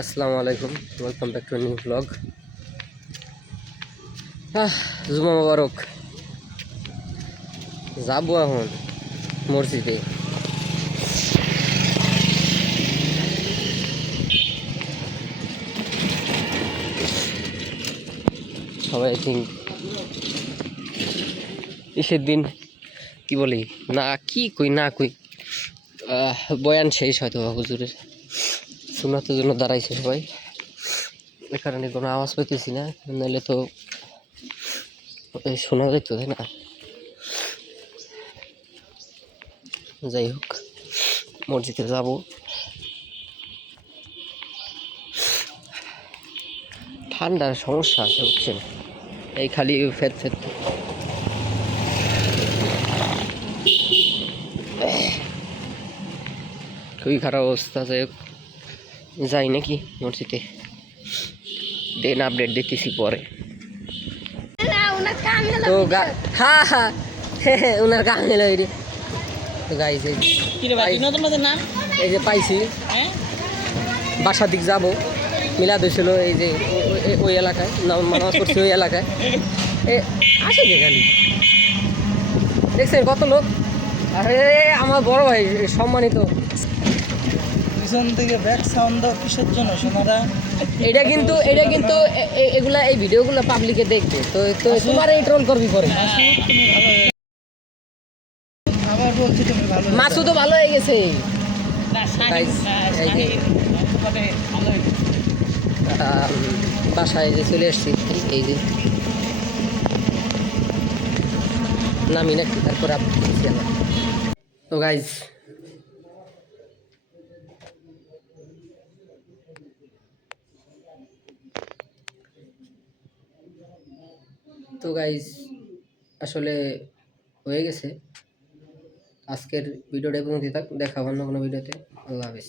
আসসালামু আলাইকুম welcome back to new blog ah, জুমা মোবারক। যাব এখন মসজিদে। সবাই থিঙ্ক ইসের দিন কি বলি, না কি কই, না কই বয়ান শেষ হয়তো হুজুরের। সুনাতের জন্য দাঁড়াইছে সবাই। এ কারণে কোনো আওয়াজ পেতেছি না, নাহলে তো শোনা যেত তাই না? যাই হোক, মসজিদে যাব। ঠান্ডার সমস্যা আছে, বুঝছেন? এই খালি ফেদ ফেদ। খুবই খারাপ অবস্থা, যাই হোক। যাই নাকি মসজিদে দেন আপডেট দিতেছি পরে। তো হ্যাঁ হ্যাঁ হে হে ওনার গান এলো তো নাম এই যে পাইছি। হ্যাঁ? বাসার দিক যাব। মিলাদ হয়েছিল এই যে ওই এলাকায় নাম- নামাজ পড়ছি ওই এলাকায়। এ আসে কে খালি? দেখছেন কত লোক? আরে আমার বড় ভাই সম্মানিত। পিছন থেকে ব্যাক সাউন্ড দাও কিসের জন্য সোনারা এটা কিন্তু এটা কিন্তু এগুলা এই ভিডিওগুলো পাবলিকে দেখবে। তো তো তোমার এই ট্রোল করবি পরে। ভালো হয়ে- আবার বলছি তুমি ভালো মাছও তো ভালো হয়ে গেছে। বাসায় যে চলে এসছি এই যে। নামি নাকি তারপর আপনি তো গাইজ তো গাইজ আসলে হয়ে গেছে। আজকের ভিডিওটা এবং দেখা অন্য কোনো ভিডিওতে আল্লাহ হাফিজ।